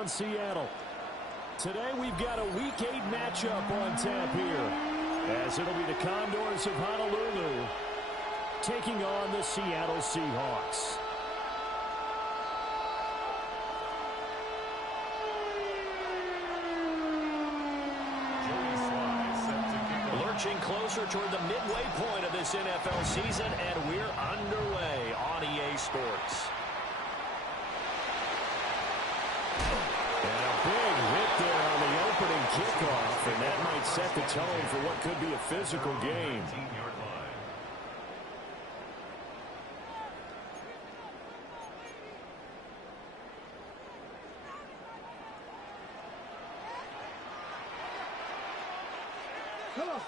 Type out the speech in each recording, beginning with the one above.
down Seattle. Today we've got a Week 8 matchup on tap here, as it'll be the Condors of Honolulu taking on the Seattle Seahawks. Lurching closer toward the midway point of this NFL season, and we're underway on EA Sports. And a big hit there on the opening kickoff, and that might set the tone for what could be a physical game.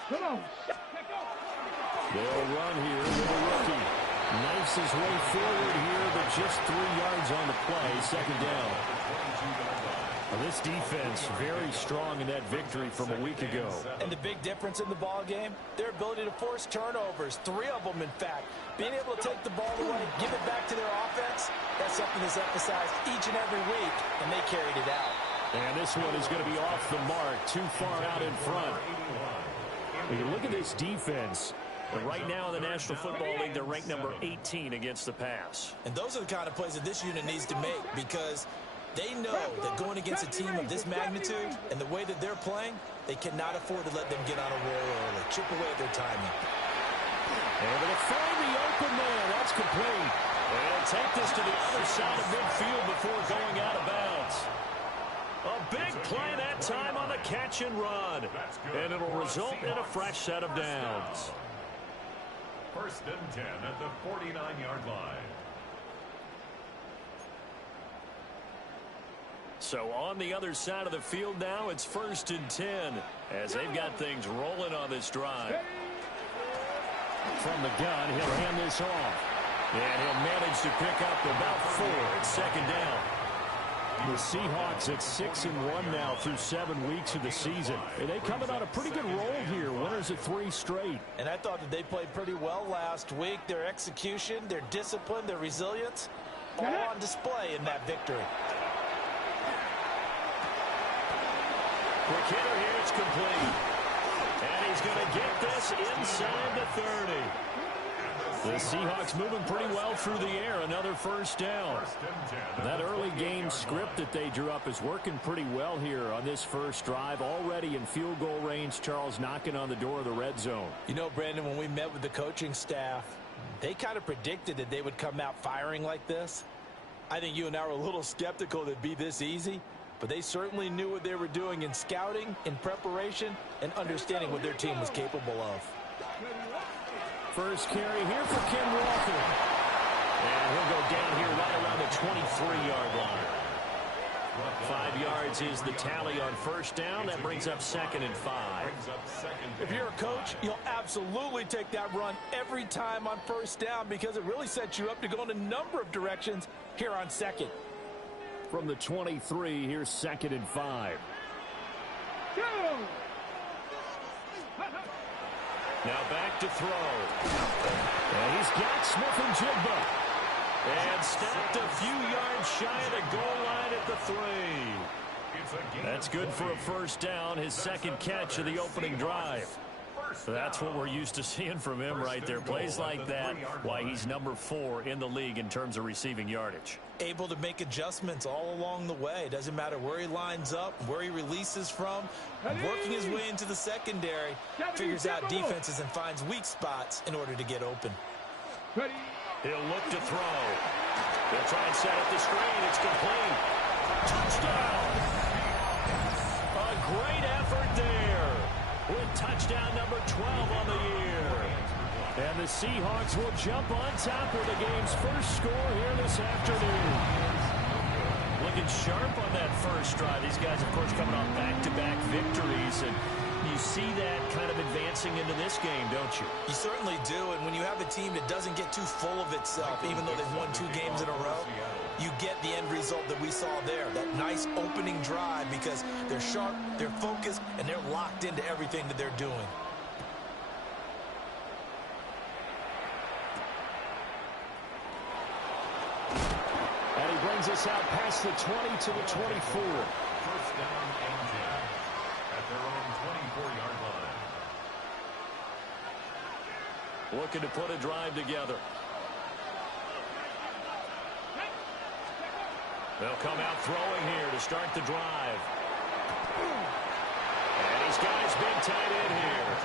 Come on. They'll run here with a rookie. Knifes his way forward here, but just 3 yards on the play. Second down. Well, this defense very strong in that victory from a week ago. And the big difference in the ball game, their ability to force turnovers, 3 of them in fact. Being able to take the ball away, give it back to their offense, that's something that's emphasized each and every week, and they carried it out. And this one is going to be off the mark, too far out in front. We can look at this defense. But right now in the National Football League, they're ranked number 18 against the pass. And those are the kind of plays that this unit needs to make, because they know that going against a team of this magnitude and the way that they're playing, they cannot afford to let them get on a roll early, chip away at their timing. Able to find the open man. That's complete. They'll take this to the other side of midfield before going out of bounds. A big play that time on the catch and run. And it'll result in a fresh set of downs. 1st and 10 at the 49-yard line. So on the other side of the field now, it's 1st and 10 as they've got things rolling on this drive. From the gun, he'll hand this off. And he'll manage to pick up about 4 at second down. The Seahawks at 6-1 now through 7 weeks of the season. And they coming on a pretty good roll here. Winners of 3 straight. And I thought that they played pretty well last week. Their execution, their discipline, their resilience, all on display in that victory. Quick hitter here, it's complete. And he's going to get this inside the 30. The Seahawks moving pretty well through the air. Another 1st down. That early game script that they drew up is working pretty well here on this first drive. Already in field goal range, Charles knocking on the door of the red zone. You know, Brandon, when we met with the coaching staff, they kind of predicted that they would come out firing like this. I think you and I were a little skeptical that it'd be this easy, but they certainly knew what they were doing in scouting, in preparation, and understanding what their team was capable of. First carry here for Ken Walker. And he'll go down here right around the 23-yard line. 5 yards is the tally on 1st down. That brings up 2nd and 5. If you're a coach, you'll absolutely take that run every time on 1st down, because it really sets you up to go in a number of directions here on 2nd. From the 23, here's 2nd and 5. Go! Now back to throw. And he's got Smith and Jigba. And stopped a few yards shy of the goal line at the 3. That's good for a 1st down, his 2nd catch of the opening drive. That's what we're used to seeing from him right there. Plays like that, why he's number 4 in the league in terms of receiving yardage. Able to make adjustments all along the way. Doesn't matter where he lines up, where he releases from. Working his way into the secondary, figures out defenses and finds weak spots in order to get open. He'll look to throw. They'll try and set up the screen. It's complete. Touchdown! A great effort there with touchdown number 12 on the year. And the Seahawks will jump on top of the game's first score here this afternoon. Looking sharp on that first drive. These guys, of course, coming off back-to-back victories, and you see that kind of advancing into this game, don't you? You certainly do, and when you have a team that doesn't get too full of itself, even though they've won 2 games in a row, you get the end result that we saw there, that nice opening drive, because they're sharp, they're focused, and they're locked into everything that they're doing. sends us out past the 20 to the 24. First down and 10 at their own 24-yard line. Looking to put a drive together. They'll come out throwing here to start the drive. And he's got his big tight end here.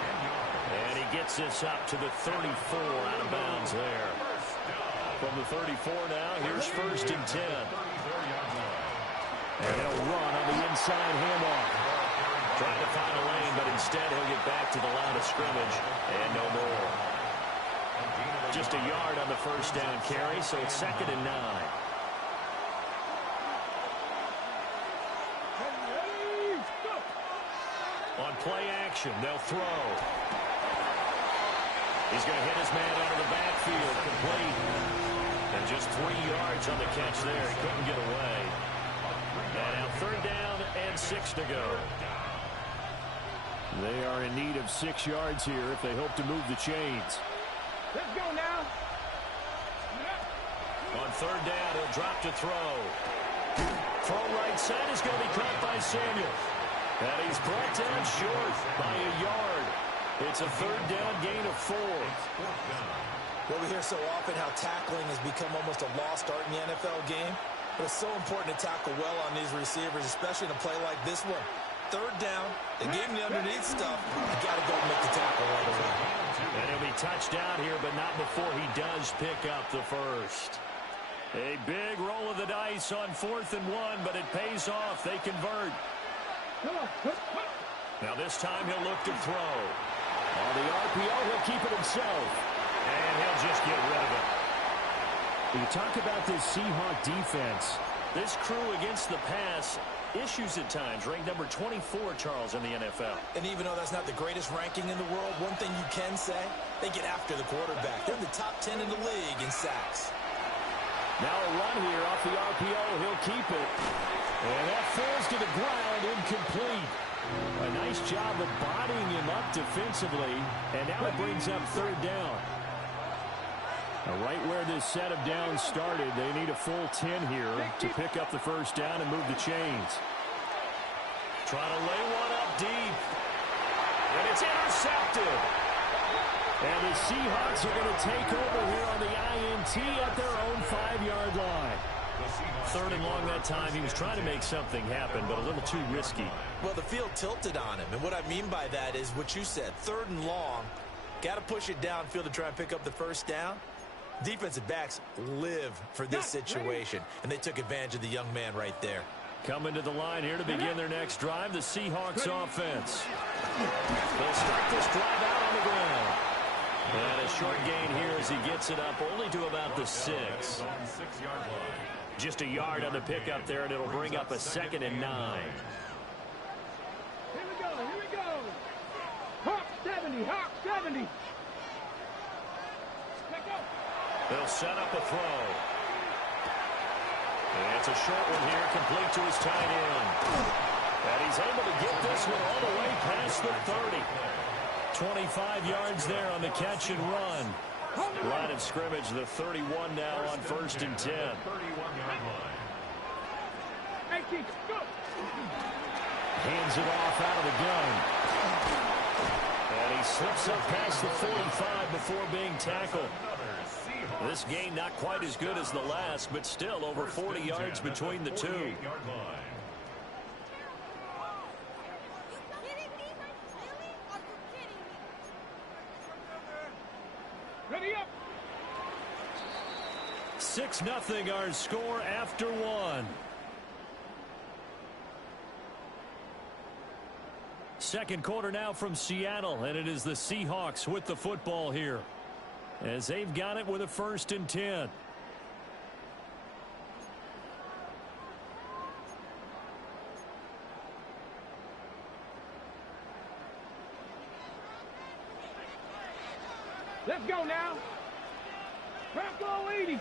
And he gets this up to the 34 out of bounds there. From the 34 now, here's first and 10. And he'll run on the inside handoff. Trying to find a lane, but instead he'll get back to the line of scrimmage. And no more. Just a yard on the first down carry, so it's 2nd and 9. On play action, they'll throw. He's going to hit his man out of the backfield, complete. And just 3 yards on the catch there. He couldn't get away. And now 3rd down and 6 to go. They are in need of 6 yards here if they hope to move the chains. Let's go now. On 3rd down, he'll drop to throw. Throw right side is going to be caught by Samuel. And he's brought down short by a yard. It's a 3rd down gain of 4. Well, we hear so often how tackling has become almost a lost art in the NFL game. But it's so important to tackle well on these receivers, especially in a play like this one. 3rd down, they gave him the underneath stuff. You got to go make the tackle right away. And he'll be touched down here, but not before he does pick up the first. A big roll of the dice on 4th and 1, but it pays off. They convert. Now this time he'll look to throw. On the RPO, he'll keep it himself. And he'll just get rid of it. When you talk about this Seahawk defense, this crew against the pass, issues at times, ranked number 24, Charles, in the NFL. And even though that's not the greatest ranking in the world, one thing you can say, they get after the quarterback. They're in the top 10 in the league in sacks. Now a run here off the RPO. He'll keep it. And that falls to the ground, incomplete. A nice job of bodying him up defensively. And now it brings up 3rd down. Now right where this set of downs started, they need a full 10 here to pick up the first down and move the chains. Trying to lay one up deep. And it's intercepted. And the Seahawks are going to take over here on the INT at their own 5-yard line. 3rd and long that time. He was trying to make something happen, but a little too risky. Well, the field tilted on him. And what I mean by that is what you said. 3rd and long. Got to push it downfield to try and pick up the first down. Defensive backs live for this situation. And they took advantage of the young man right there. Coming to the line here to begin their next drive, the Seahawks offense. They'll start this drive out on the ground. And a short gain here as he gets it up only to about the 6. Just a yard on the pickup there, and it'll bring up a 2nd and 9. Here we go, here we go. Hawk 70, Hawk 70. Let's go. They'll set up a throw. And it's a short one here, complete to his tight end. And he's able to get this one all the way past the 30. 25 yards there on the catch and run. Line of scrimmage, the 31 now on 1st and 10. 31-yard line. 18, go. Hands it off out of the gun. And he slips up past the 45 before being tackled. This game not quite as good as the last, but still over 40 yards between the two. Ready up. 6-0 our score after 1. Second quarter now from Seattle, and it is the Seahawks with the football here, as they've got it with a 1st and 10. Let's go now. Purple 80.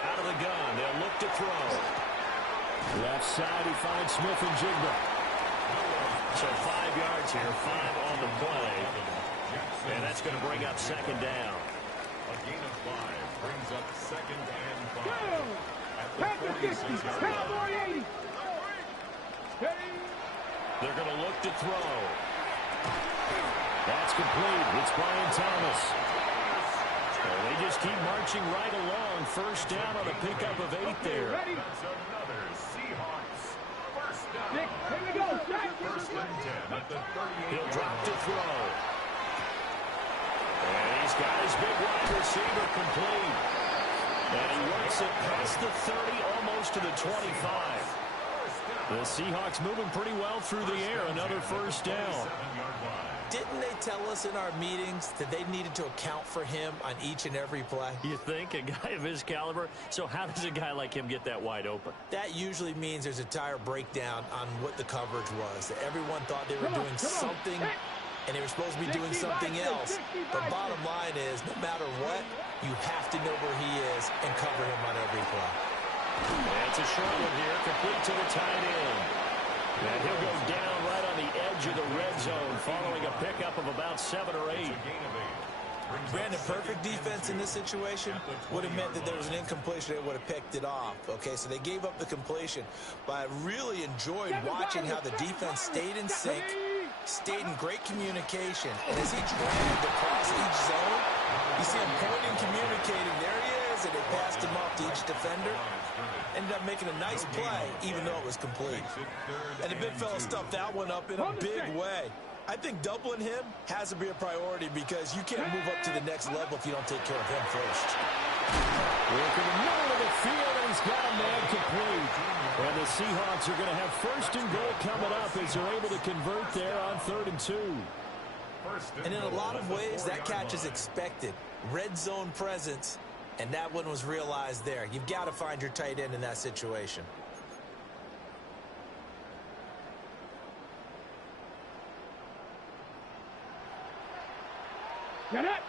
Out of the gun, they'll look to throw. Left side, he finds Smith and Jigba. So 5 yards here, 5 on the play. And that's going to bring up 2nd down. 5 brings up 2nd and 5. Go! At the Pack the 60. 46-yard line. Cowboy 80. Steady. They're going to look to throw. That's complete. It's Brian Thomas. Well, they just keep marching right along. First down on a pickup of 8 there. Ready? That's another Seahawks first down. Six. Here we go. Set. First and 10 at the 38. He'll drop to throw. And he's got his big wide receiver complete. And he works it past the 30, almost to the 25. The Seahawks moving pretty well through the air. Another first down. Didn't they tell us in our meetings that they needed to account for him on each and every play? You think? A guy of his caliber? So how does a guy like him get that wide open? That usually means there's a tire breakdown on what the coverage was. That everyone thought they were doing something, and they were supposed to be doing something else. But bottom line is, no matter what, you have to know where he is and cover him on every play. That's a short one here, complete to the tight end. And he'll go down right on the edge of the red zone following a pickup of about 7 or 8. Brandon, perfect defense in this situation would have meant that there was an incompletion. They would have picked it off. Okay, so they gave up the completion. But I really enjoyed watching how the defense stayed in sync, stayed in great communication. And as he dragged across each zone, you see him pointing, communicating. There he is, and they passed him off to each defender. Ended up making a nice play, even though it was complete. And the big fella stuffed that one up in a big way. I think doubling him has to be a priority because you can't move up to the next level if you don't take care of him first. Working the middle of the field, and he's got a man complete. And the Seahawks are going to have first and goal coming up as they're able to convert there on 3rd and 2. And in a lot of ways, that catch is expected. Red zone presence. And that one was realized there. You've got to find your tight end in that situation. Get it.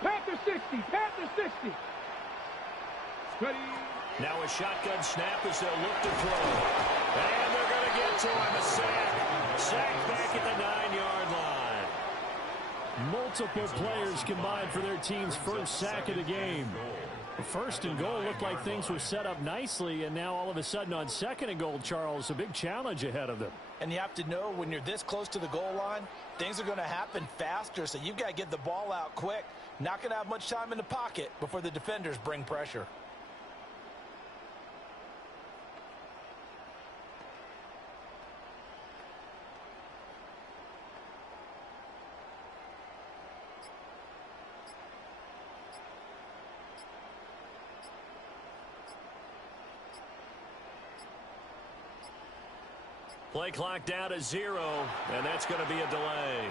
Panther 60. Panther 60. Steady. Now a shotgun snap as they'll look to throw. And they're going to get to him. A sack. Sack back at the 9-yard line. Multiple players combined for their team's first sack of the game. First and goal looked like things were set up nicely, and now all of a sudden on 2nd and goal, Charles, a big challenge ahead of them. And you have to know when you're this close to the goal line, things are going to happen faster, so you've got to get the ball out quick. Not going to have much time in the pocket before the defenders bring pressure. Play clock down to 0, and that's going to be a delay.